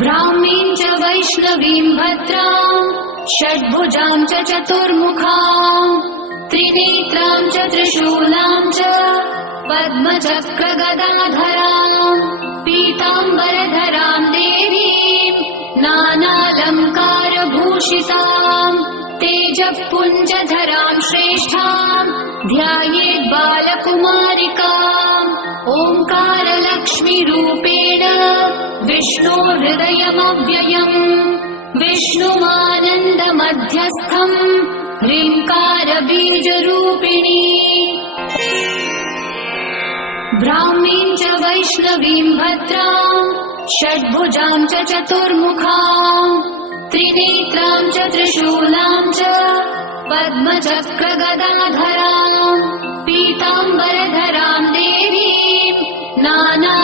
ब्राह्मीं च वैष्णवीं भद्रां षड्भुजां च चतुर्मुखां त्रिनेत्रां च त्रिशूलां च पद्मचक्रगदाधरां पीताम्बरधरां देवीं नानालङ्कारभूषितां तेजःपुञ्जधरां श्रेष्ठां ध्यायेत् बालकुमारिकाम् ओङ्कारलक्ष्मीरूपेण विष्णोर्हृदयमव्ययम् विष्णुमानन्दमध्यस्थम् ह्रीङ्कारबीजरूपिणी ब्राह्मीं च वैष्णवीं भद्रां षड्भुजां च चतुर्मुखां त्रिनेत्रां च त्रिशूलां च पद्मचक्रगदाधरां पीताम्बरधरां देवीं नाना